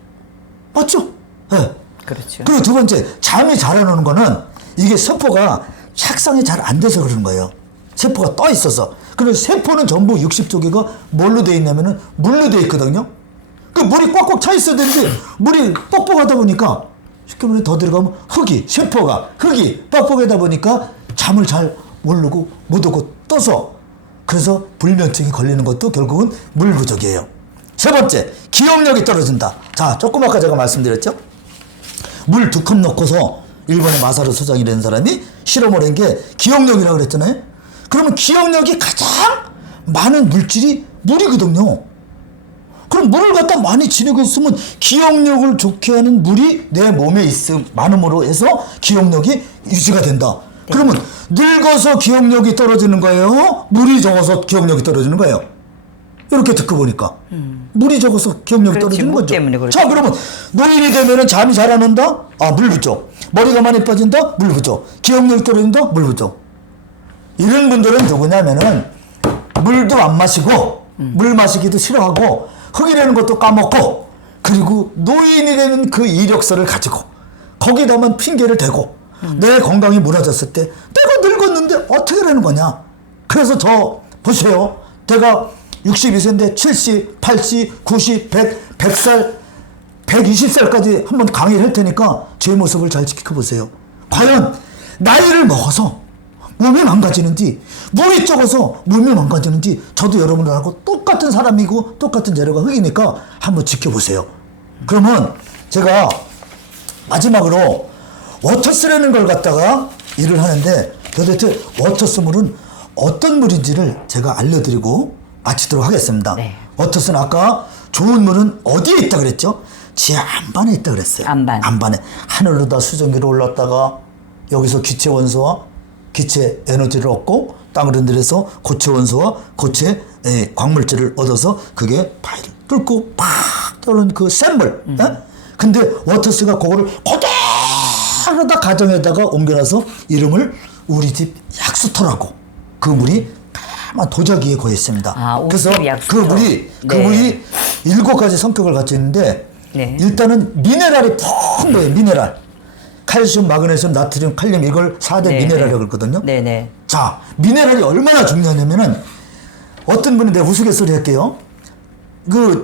맞죠? 예. 네. 그렇죠. 그리고 두 번째, 잠이 잘 안 오는 거는 이게 세포가 착상이 잘 안 돼서 그러는 거예요. 세포가 떠 있어서. 그래서 세포는 전부 60조개가 뭘로 돼 있냐면은 물로 돼 있거든요. 그 물이 꽉꽉 차 있어야 되는데 물이 뻑뻑하다 보니까 쉽게 말해 더 들어가면 흙이 뻑뻑하다 보니까 잠을 잘 모르고 못 오고 떠서 그래서 불면증이 걸리는 것도 결국은 물 부족이에요. 세 번째, 기억력이 떨어진다. 자, 조금 아까 제가 말씀드렸죠? 물 2컵 넣고서 일본의 마사루 소장이라는 사람이 실험을 한 게 기억력이라고 그랬잖아요. 그러면 기억력이 가장 많은 물질이 물이거든요. 그럼 물을 갖다 많이 지니고 있으면 기억력을 좋게 하는 물이 내 몸에 많음으로 해서 기억력이 유지가 된다. 네. 그러면 늙어서 기억력이 떨어지는 거예요? 물이 적어서 기억력이 떨어지는 거예요? 이렇게 듣고 보니까 물이 적어서 기억력이 그렇지, 떨어지는 물 거죠. 때문에 그렇지. 자, 그러면 노인이 되면은 잠이 잘 안 온다? 아, 물 부족. 머리가 많이 빠진다? 물 부족. 기억력이 떨어진다? 물 부족. 이런 분들은 누구냐면은 물도 안 마시고 물 마시기도 싫어하고 흙이라는 것도 까먹고 그리고 노인이라는 그 이력서를 가지고 거기다만 핑계를 대고 내 건강이 무너졌을 때 내가 늙었는데 어떻게 되는 거냐. 그래서 저 보세요. 내가 62세인데 70, 80, 90, 100, 100살 120살까지 한번 강의를 할 테니까 제 모습을 잘 지켜보세요. 과연 나이를 먹어서 몸이 망가지는지 물이 적어서 몸이 망가지는지 저도 여러분들하고 똑같은 사람이고 똑같은 재료가 흙이니까 한번 지켜보세요. 그러면 제가 마지막으로 워터스라는 걸 갖다가 일을 하는데 도대체 워터스물은 어떤 물인지를 제가 알려드리고 마치도록 하겠습니다. 네. 워터스는 아까 좋은 물은 어디에 있다 그랬죠? 지하 안반에 있다 그랬어요. 안반에. 하늘로 다 수증기로 올랐다가 여기서 기체 원소와 기체 에너지를 얻고 땅으로 내려서 고체 원소와 고체 광물질을 얻어서 그게 바위를 뚫고 팍 떠오르는 그 센 물. 근데 워터스가 그거를 그대로 다 가정에다가 옮겨놔서 이름을 우리 집 약수터라고 그 물이 까만 도자기에 고여 있습니다. 그래서 그 물이 7가지 성격을 갖고 있는데 네. 일단은 미네랄이 풍부해요. 미네랄. 칼슘, 마그네슘, 나트륨, 칼륨 이걸 4대 네. 미네랄이라고 그러거든요. 네네. 자, 미네랄이 얼마나 중요하냐면은 어떤 분이 내가 우스갯소리 할게요.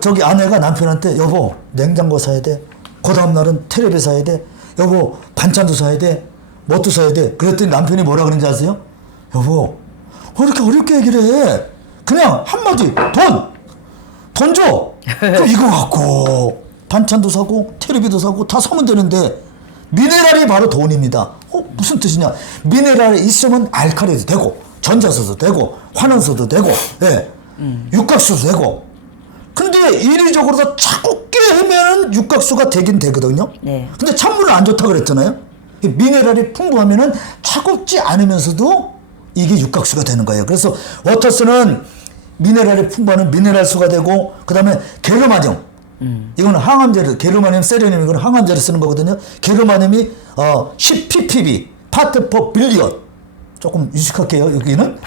저기 아내가 남편한테 여보 냉장고 사야 돼. 그 다음날은 텔레비 사야 돼. 여보 반찬도 사야 돼. 뭣도 사야 돼. 그랬더니 남편이 뭐라 그러는지 아세요? 여보 왜 이렇게 어렵게 얘기를 해. 그냥 한마디 돈 줘. 그럼 이거 갖고 반찬도 사고 텔레비도 사고 다 사면 되는데 미네랄이 바로 돈입니다. 무슨 뜻이냐. 미네랄이 있으면 알칼리도 되고 전자수도 되고 환원수도 되고 육각수도 되고 근데 이리적으로 다 차갑게 하면 육각수가 되긴 되거든요. 네. 근데 찬물은 안 좋다고 그랬잖아요. 미네랄이 풍부하면은 차갑지 않으면서도 이게 육각수가 되는 거예요. 그래서 워터스는 미네랄이 풍부한 미네랄수가 되고 그 다음에 게르마늄 이거는 항암제로 게르마늄 세레늄 이거는 항암제로 쓰는 거거든요. 게르마늄이 10ppb 파트 퍼 빌리언 조금 유식할게요. 여기는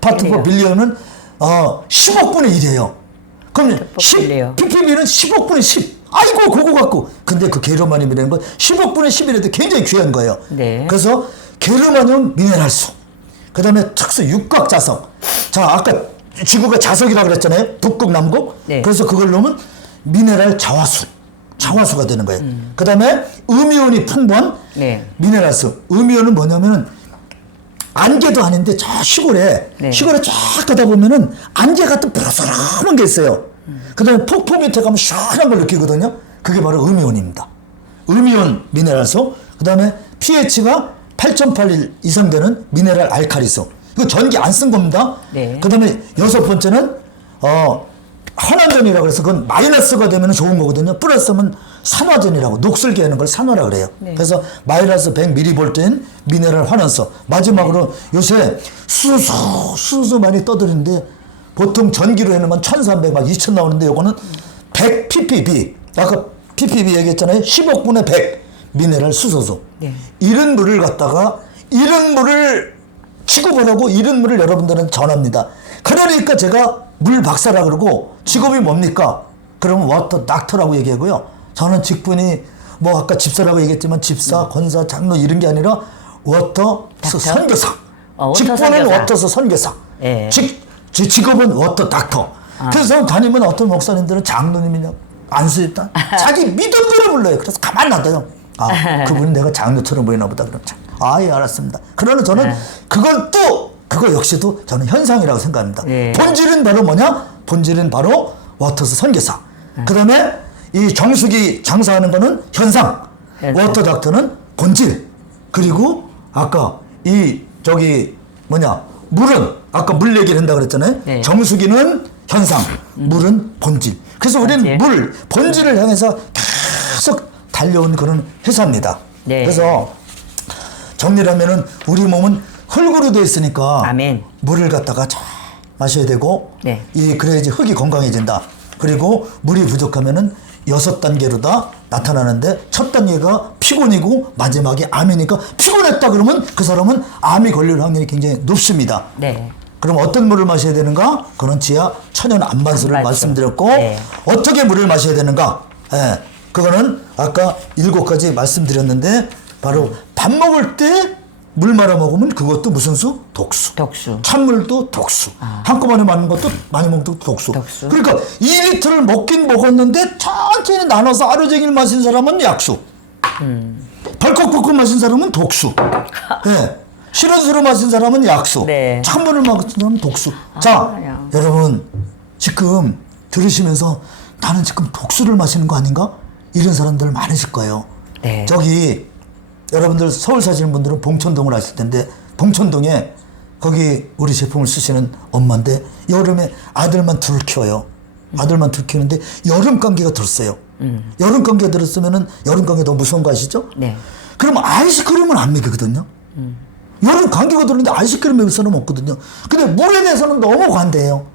파트 퍼 빌리언은 10억분의 1이에요. 그럼 10ppb는 10억분의 10. 아이고 그거 갖고 근데 그 게르마늄이라는 건 10억분의 10이라도 굉장히 귀한 거예요. 네. 그래서 게르마늄 미네랄수 그 다음에 특수 육각자석. 자 아까 지구가 자석이라고 그랬잖아요. 북극 남극. 네. 그래서 그걸 넣으면 미네랄 자화수가 되는 거예요. 그 다음에 음이온이 풍부한 미네랄수. 음이온은 뭐냐면은 안개도 아닌데 저 시골에 쫙 가다 보면은 안개 같은 보슬한 게 있어요. 그 다음에 폭포 밑에 가면 시원한 걸 느끼거든요. 그게 바로 음이온입니다. 음이온 미네랄수. 그 다음에 pH가 8.81 이상 되는 미네랄 알칼리수. 이거 전기 안 쓴 겁니다. 그 다음에 6번째는 환원전이라고 해서 그건 마이너스가 되면 좋은 거거든요. 플러스면 산화전이라고 녹슬게 하는 걸 산화라 그래요. 그래서 마이너스 100mV인 미네랄 환원소. 마지막으로 요새 수소 많이 떠드는데 보통 전기로 해놓으면 1300 막 2000 나오는데 요거는 100 ppb. 아까 ppb 얘기했잖아요. 10억분의 100 미네랄 수소수. 이런 물을 갖다가 이런 물을 취급을 이런 물을 여러분들은 전합니다. 그러니까 제가 물 박사라 그러고 직업이 뭡니까? 그러면 워터 닥터라고 얘기하고요. 저는 직분이 뭐 아까 집사라고 얘기했지만 집사, 권사, 장로 이런 게 아니라 워터 선교사. 직분은 워터서 선교사. 직업은 워터 닥터. 그래서 다니면 어떤 목사님들은 장로님이냐 안수했다. 자기 믿음대로 불러요. 그래서 가만 놔둬요. 그분이 내가 장로처럼 보이나 보다. 그럼 예 알았습니다. 그러나 저는 그거 역시도 저는 현상이라고 생각합니다. 본질은 바로 뭐냐? 본질은 바로 워터스 선교사. 그 다음에 이 정수기 장사하는 거는 현상. 워터 닥터는 본질. 그리고 아까 물은 아까 물 얘기를 한다고 그랬잖아요. 정수기는 현상, 물은 본질. 그래서 우리는 본질을 향해서 계속 달려온 그런 회사입니다. 그래서 정리를 하면은 우리 몸은 흙으로 되어 있으니까 물을 갖다가 잘 마셔야 되고 그래야지 흙이 건강해진다. 그리고 물이 부족하면은 6단계로 다 나타나는데 첫 단계가 피곤이고 마지막에 암이니까 피곤했다 그러면 그 사람은 암이 걸릴 확률이 굉장히 높습니다. 그럼 어떤 물을 마셔야 되는가? 그는 지하 천연 안반수를 안반수. 말씀드렸고 네. 어떻게 물을 마셔야 되는가? 예, 그거는 아까 7가지 말씀드렸는데 바로 밥 먹을 때 물 말아 먹으면 그것도 무슨 수? 독수. 독수. 찬물도 독수. 한꺼번에 먹는 것도 많이 먹는 것도 독수. 독수. 그러니까 2리터를 먹긴 먹었는데 천천히 나눠서 하루 종일 마신 사람은 약수. 벌컥벌컥 마신 사람은 독수. 예. 실온수로 마신 사람은 약수. 네. 찬물을 마신 사람은 독수. 자, 야. 여러분 지금 들으시면서 나는 지금 독수를 마시는 거 아닌가? 이런 사람들 많으실 거예요. 네. 저기 여러분들 서울 사시는 분들은 봉천동을 아실 텐데 봉천동에 거기 우리 제품을 쓰시는 엄마인데 여름에 아들만 둘 키워요. 아들만 둘 키우는데 여름 감기가 들었어요. 여름 감기가 들었으면은 여름 감기가 더 무서운 거 아시죠? 네. 그럼 아이스크림은 안 먹이거든요. 여름 감기가 들었는데 아이스크림 먹일 사람은 없거든요. 근데 물에 대해서는 너무 관대해요.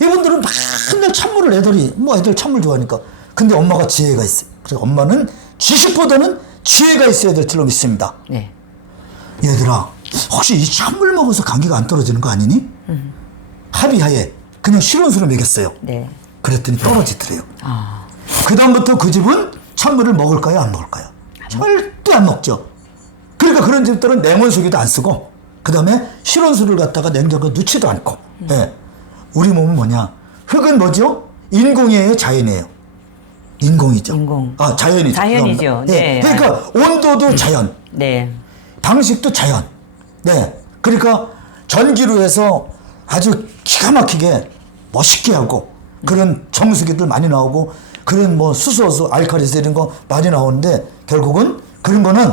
이분들은 맨날 찬물을 애들이 뭐 애들 찬물 좋아하니까. 근데 엄마가 지혜가 있어요. 그래서 엄마는 지식보다는 지혜가 있어야 될 줄로 믿습니다. 네. 얘들아, 혹시 이 찬물 먹어서 감기가 안 떨어지는 거 아니니? 합의하에 그냥 실온수로 먹였어요. 네. 그랬더니 떨어지더래요. 아. 그다음부터 그 집은 찬물을 먹을까요? 안 먹을까요? 절대 안 먹죠. 그러니까 그런 집들은 냉온수기도 안 쓰고 그 다음에 실온수를 갖다가 냉장고에 넣지도 않고. 예. 우리 몸은 뭐냐? 흙은 뭐죠? 인공이에요? 자연이에요? 인공이죠. 인공. 아, 자연이죠. 자연이죠. 예. 네. 그러니까 온도도 자연, 네. 방식도 자연. 네. 그러니까 전기로 해서 아주 기가 막히게 멋있게 하고 그런 정수기들 많이 나오고 그런 뭐 수소수, 알칼리수 이런 거 많이 나오는데 결국은 그런 거는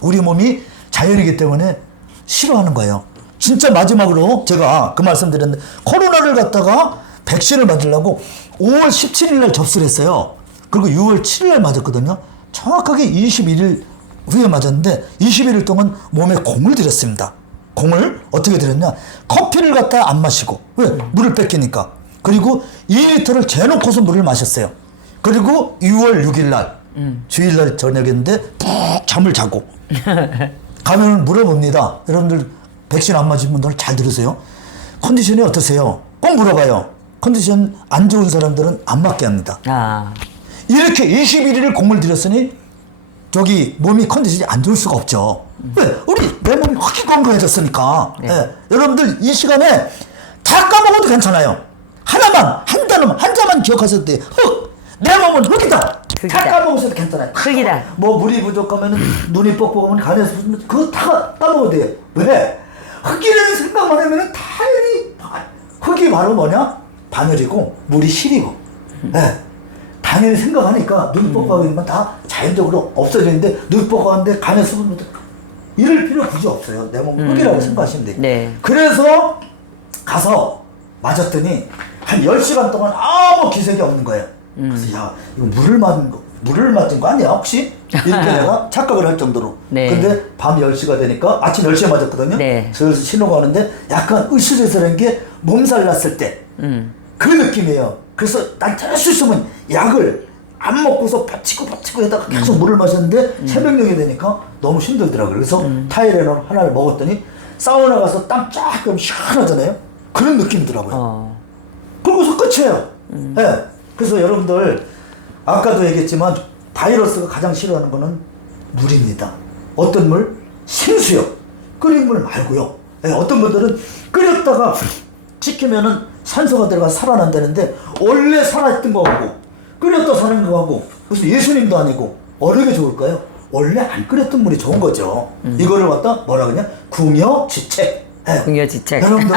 우리 몸이 자연이기 때문에 싫어하는 거예요. 진짜 마지막으로 제가 그 말씀 드렸는데 코로나를 갖다가 백신을 맞으려고 5월 17일 날 접수를 했어요. 그리고 6월 7일 날 맞았거든요. 정확하게 21일 후에 맞았는데 21일 동안 몸에 공을 들였습니다. 공을 어떻게 들였냐? 커피를 갖다 안 마시고 왜? 물을 뺏기니까. 그리고 2리터를 재놓고서 물을 마셨어요. 그리고 6월 6일 날 주일날 저녁인데 푹 잠을 자고 가면 물어봅니다. 여러분들 백신 안 맞은 분들 잘 들으세요. 컨디션이 어떠세요? 꼭 물어봐요. 컨디션 안 좋은 사람들은 안 맞게 합니다. 아. 이렇게 21일을 공을 들였으니 저기 몸이 컨디션이 안 좋을 수가 없죠. 왜? 우리 내 몸이 확 건강해졌으니까. 네. 예. 여러분들 이 시간에 다 까먹어도 괜찮아요. 하나만 한 단어만 한 자만 기억하셔도 돼요. 흙! 내 몸은 흙이다. 흙이다. 다 까먹으셔도 괜찮아요. 흙이다. 뭐 물이 부족하면은 눈이 뻑뻑하면 간에서 그거 다 까먹어도 돼요. 왜? 흙이라는 생각만 하면은 당연히 흙이 바로 뭐냐? 바늘이고 물이 실이고. 예. 당연히 생각하니까 눈이 뻑뻑하면 다 자연적으로 없어지는데 눈이 뻑뻑한데 간에 수분 이럴 필요 굳이 없어요. 내 몸 흙이라고 생각하시면 돼요. 네. 그래서 가서 맞았더니 한 10시간 동안 아무 기색이 없는 거예요. 그래서 야 이거 물을 맞은 거 아니야 혹시? 이렇게 내가 착각을 할 정도로. 네. 근데 밤 10시가 되니까 아침 10시에 맞았거든요. 네. 슬슬 신호가 오는데 약간 으슬으슬한 게 몸살 났을 때 그 느낌이에요. 그래서 난 될 수 있으면 약을 안 먹고서 버티고 해다가 계속 물을 마셨는데 새벽녘이 되니까 너무 힘들더라고요. 그래서 타이레놀 하나를 먹었더니 사우나 가서 땀 쫙 그럼 시원하잖아요. 그런 느낌이더라고요. 그러고서 끝이에요. 네. 그래서 여러분들 아까도 얘기했지만 바이러스가 가장 싫어하는 거는 물입니다. 어떤 물? 생수요. 끓인 물 말고요. 네. 어떤 분들은 끓였다가 식히면은 산소가 들어가 살아난다는데 원래 살아있던 거하고 끓였다 살아난 거하고 무슨 예수님도 아니고 어느 게 좋을까요? 원래 안 끓였던 물이 좋은 거죠. 이거를 갖다 뭐라 그러냐? 궁여지책. 예. 궁여지책. 여러분들,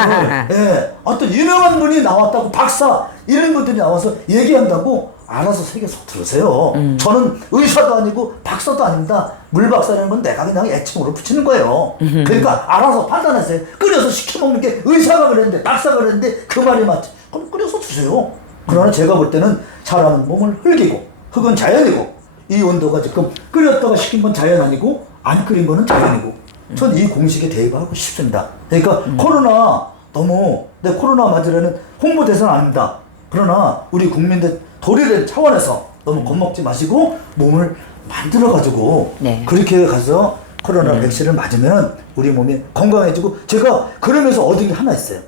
예. 어떤 유명한 분이 나왔다고 박사 이런 분들이 나와서 얘기한다고 알아서 새겨서 들으세요. 저는 의사도 아니고 박사도 아닙니다. 물박사라는 건 내가 그냥 애칭으로 붙이는 거예요. 그러니까 알아서 판단하세요. 끓여서 시켜먹는 게 의사가 그랬는데 박사가 그랬는데 그 말이 맞지. 그럼 끓여서 드세요. 그러나 제가 볼 때는 사람은 몸을 흙이고 흙은 자연이고 이 온도가 지금 끓였다가 식힌 건 자연 아니고 안 끓인 거는 자연이고 전 이 공식에 대입하고 싶습니다. 그러니까 코로나 너무 내 코로나 맞으려는 홍보대사는 아닙니다. 그러나 우리 국민들 도리된 차원에서 너무 겁먹지 마시고 몸을 만들어가지고 네. 그렇게 가서 코로나 백신을 맞으면 우리 몸이 건강해지고 제가 그러면서 얻은 게 하나 있어요.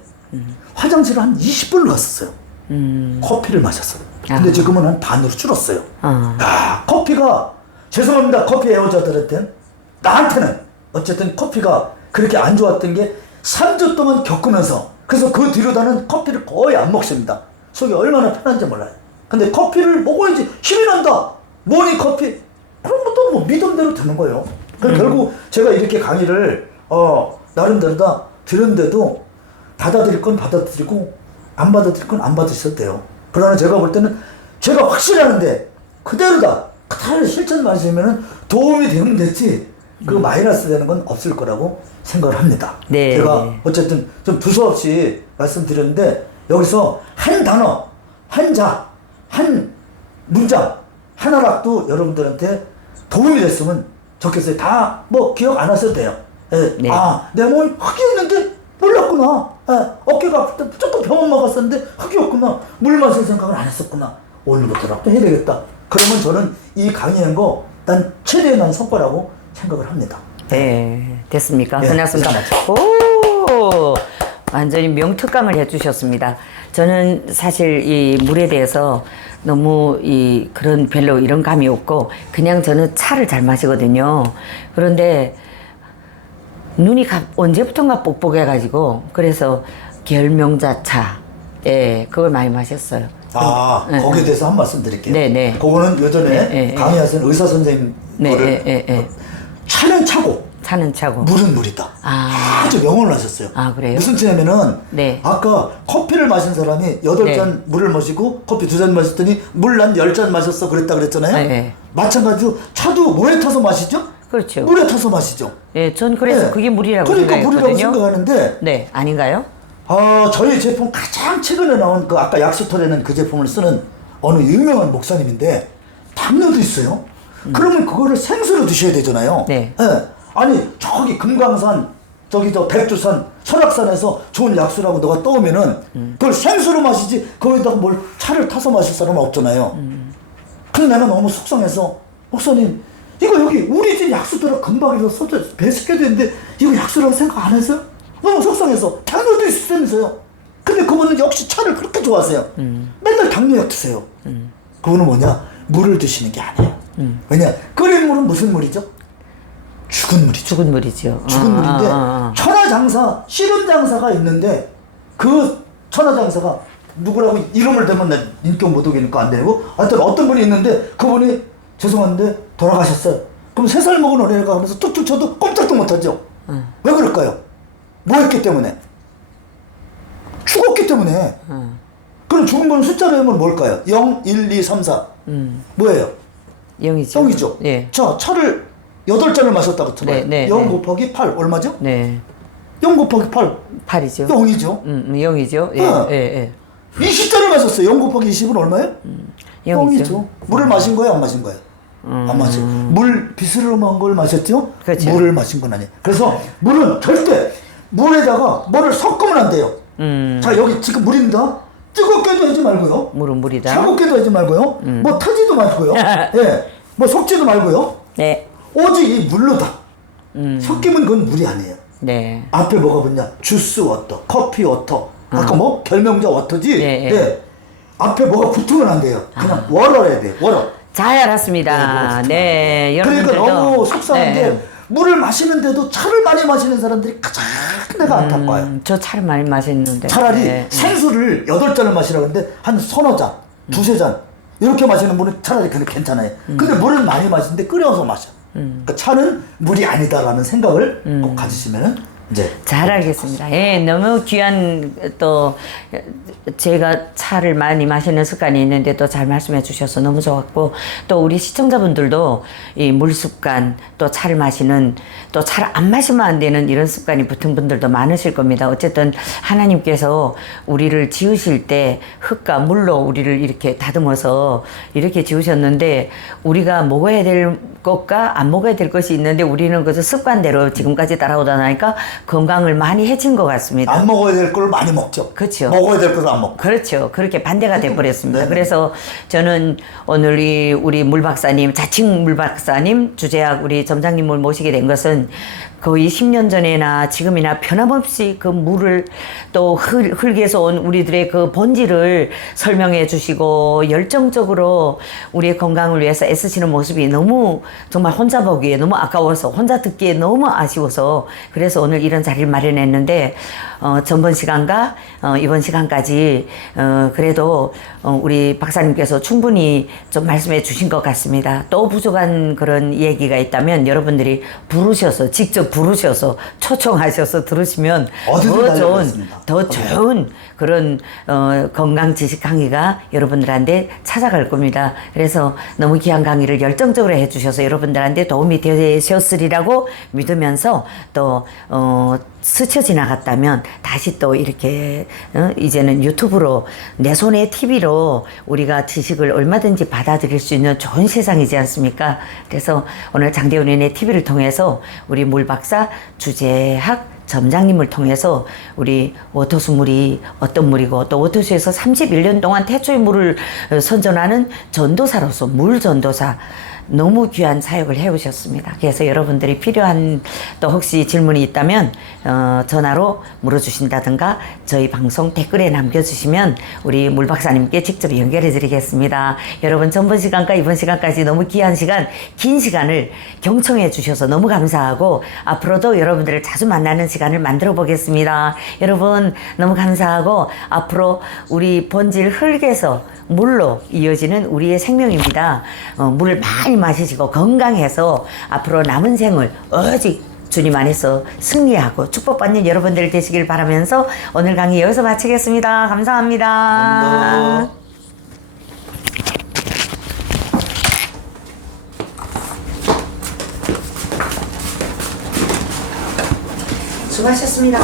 화장실을 한 20분을 갔었어요. 커피를 마셨어요. 근데 지금은 한 반으로 줄었어요. 야, 커피가 죄송합니다. 커피 애호자들한테는 나한테는 어쨌든 커피가 그렇게 안 좋았던 게 3주 동안 겪으면서 그래서 그 뒤로 나는 커피를 거의 안 먹습니다. 속이 얼마나 편한지 몰라요. 근데 커피를 먹어야지 힘이 난다. 모닝커피 그럼 또 뭐 믿음대로 되는 거예요. 결국 제가 이렇게 강의를 나름대로 다 들은데도 받아들일 건 받아들이고 안 받아들일 건 안 받으셔도 돼요. 그러나 제가 볼 때는 제가 확실하는데 그대로다. 그대로 실천 마시면은 도움이 되면 됐지 그 마이너스 되는 건 없을 거라고 생각을 합니다. 네. 제가 어쨌든 좀 두서없이 말씀드렸는데 여기서 한 단어, 한 자, 한 문장 하나라도 여러분들한테 도움이 됐으면 좋겠어요. 다 뭐 기억 안 하셔도 돼요. 예. 네. 아, 내 몸이 흙이었는데 몰랐구나. 예. 어깨가 아플 때 조금 병원 먹었었는데 흙이었구나. 물 마실 생각을 안 했었구나. 오늘부터라도 해야 되겠다. 그러면 저는 이 강의한 거 난 최대의 난 성과라고 생각을 합니다. 네, 됐습니까? 네, 끝났습니다. 끝났죠. 오, 완전히 명특강을 해주셨습니다. 저는 사실 이 물에 대해서 너무 그런 별로 이런 감이 없고 그냥 저는 차를 잘 마시거든요. 그런데 눈이 언제부턴가 뻑뻑해가지고 그래서 결명자차, 예, 그걸 많이 마셨어요. 아, 네, 거기에 대해서 한 말씀 드릴게요. 네, 네. 그거는 예전에 네, 강의하신 의사 선생님 네, 거를 네. 차는 차고 차는 차고. 물은 물이다. 아. 아주 명언을 하셨어요. 아, 그래요? 무슨 뜻이냐면은 네. 아까 커피를 마신 사람이 8잔 물을 마시고 커피 2잔 마셨더니 물 난 10잔 마셨어 그랬다 그랬잖아요. 네. 마찬가지로 차도 뭐에 타서 마시죠? 그렇죠. 물에 타서 마시죠. 예, 전 그래서 네. 그게 물이라고 그러니까 물이라고 생각했거든요. 생각하는데 네, 아닌가요? 저희 제품 가장 최근에 나온 그 아까 약수터라는 그 제품을 쓰는 어느 유명한 목사님인데 당뇨도 있어요. 그러면 그거를 생수로 드셔야 되잖아요. 네. 예. 아니 저기 금강산 저기 저 백두산 설악산에서 좋은 약수라고 너가 떠오면은 그걸 생수로 마시지 거기다가 뭘 차를 타서 마실 사람은 없잖아요. 근데 내가 너무 속상해서 목사님 이거 여기 우리 집 약수들은 금방에서 써져 배식해야 되는데 이거 약수라고 생각 안 했어요? 너무 속상해서 당뇨도 있으면서요. 근데 그분은 역시 차를 그렇게 좋아하세요. 맨날 당뇨약 드세요. 그분은 뭐냐? 물을 드시는 게 아니에요. 왜냐? 끓인 물은 무슨 물이죠? 죽은 물이죠. 죽은 물이죠. 죽은 물인데 천하장사, 씨름장사가 있는데 그 천하장사가 누구라고 이름을 대면 나 인격 모독이니까 안 되고 하여튼 어떤 분이 있는데 그분이 죄송한데 돌아가셨어요. 그럼 3살 먹은 어린애가 하면서 툭툭 쳐도 꼼짝도 못하죠. 왜 그럴까요? 뭐 했기 때문에? 죽었기 때문에. 그럼 죽은 거는 숫자로 하면 뭘까요? 0, 1, 2, 3, 4. 뭐예요? 0이죠. 0이죠. 예. 자, 차를 8잔을 마셨다고 쳐봐요. 네, 0 네. 곱하기 8 얼마죠? 네. 0 곱하기 8 8이죠. 0이죠. 0이죠. 예, 어. 예, 예. 20잔을 마셨어요. 0 곱하기 20은 얼마예요? 0이죠. 0이죠. 물을 마신 거예요? 안 마신 거예요? 안 마신. 물 비스름한 걸 마셨죠? 그렇죠. 물을 마신 건 아니에요. 그래서 물은 절대 물에다가 뭐를 섞으면 안 돼요. 자, 여기 지금 물입니다. 뜨겁게도 하지 말고요. 물은 물이다. 차갑게도 하지 말고요. 뭐 타지도 말고요. 예. 뭐 속지도 말고요. 네. 오직 이 물로다. 섞이면 그건 물이 아니에요. 네. 앞에 뭐가 붙냐? 주스 워터, 커피 워터. 아까 뭐 결명자 워터지. 예, 예. 예. 앞에 뭐가 붙으면 안 돼요. 그냥 워러야 돼. 워러. 잘 알았습니다. 네. 그러니까 여러분들도 너무 속상한 게 네. 물을 마시는데도 차를 많이 마시는 사람들이 가장 내가 안타까워요. 저 차를 많이 마셨는데. 차라리 네. 생수를 8잔을 마시라고 하는데 한 서너 잔, 두세 잔 이렇게 마시는 분은 차라리 그게 괜찮아요. 근데 물을 많이 마시는데 끓여서 마셔. 그러니까 차는 물이 아니다라는 생각을 꼭 가지시면은 이제 잘 알겠습니다. 예, 너무 귀한 또 제가 차를 많이 마시는 습관이 있는데 또 잘 말씀해 주셔서 너무 좋았고 또 우리 시청자분들도 이 물 습관 또 차를 마시는 또 차를 안 마시면 안 되는 이런 습관이 붙은 분들도 많으실 겁니다. 어쨌든 하나님께서 우리를 지으실 때 흙과 물로 우리를 이렇게 다듬어서 이렇게 지으셨는데 우리가 먹어야 될 것과 안 먹어야 될 것이 있는데 우리는 그저 습관대로 지금까지 따라오다 나니까 건강을 많이 해친 것 같습니다. 안 먹어야 될 걸 많이 먹죠. 그렇죠. 먹어야 될 것을 안 먹고. 그렇죠. 그렇게 반대가 돼버렸습니다. 네. 그래서 저는 오늘 우리 물 박사님, 자칭 물 박사님, 주제학 우리 점장님을 모시게 된 것은 거의 10년 전에나 지금이나 변함없이 그 물을 또 흙에서 온 우리들의 그 본질을 설명해 주시고 열정적으로 우리의 건강을 위해서 애쓰시는 모습이 너무 정말 혼자 보기에 너무 아까워서 혼자 듣기에 너무 아쉬워서 그래서 오늘 이런 자리를 마련했는데 전번 시간과 이번 시간까지 그래도 우리 박사님께서 충분히 좀 말씀해 주신 것 같습니다. 또 부족한 그런 얘기가 있다면 여러분들이 부르셔서 직접 부르셔서 초청하셔서 들으시면 더 좋은 그런 건강 지식 강의가 여러분들한테 찾아갈 겁니다. 그래서 너무 귀한 강의를 열정적으로 해주셔서 여러분들한테 도움이 되셨으리라고 믿으면서 또 스쳐 지나갔다면 다시 또 이렇게 이제는 유튜브로 내 손에 TV로 우리가 지식을 얼마든지 받아들일 수 있는 좋은 세상이지 않습니까? 그래서 오늘 장대훈의 TV를 통해서 우리 물 박사 주제학 점장님을 통해서 우리 워터수 물이 어떤 물이고 또 워터수에서 31년 동안 태초의 물을 선전하는 전도사로서 물 전도사 너무 귀한 사역을 해오셨습니다. 그래서 여러분들이 필요한 또 혹시 질문이 있다면 전화로 물어주신다든가 저희 방송 댓글에 남겨주시면 우리 물 박사님께 직접 연결해 드리겠습니다. 여러분 전번 시간과 이번 시간까지 너무 귀한 시간, 긴 시간을 경청해 주셔서 너무 감사하고 앞으로도 여러분들을 자주 만나는 시간을 만들어 보겠습니다. 여러분 너무 감사하고 앞으로 우리 본질 흙에서 물로 이어지는 우리의 생명입니다. 물을 많이 마시고 건강해서 앞으로 남은 생을 오직 주님 안에서 승리하고 축복받는 여러분들 되시길 바라면서 오늘 강의 여기서 마치겠습니다. 감사합니다. 감사합니다. 수고하셨습니다.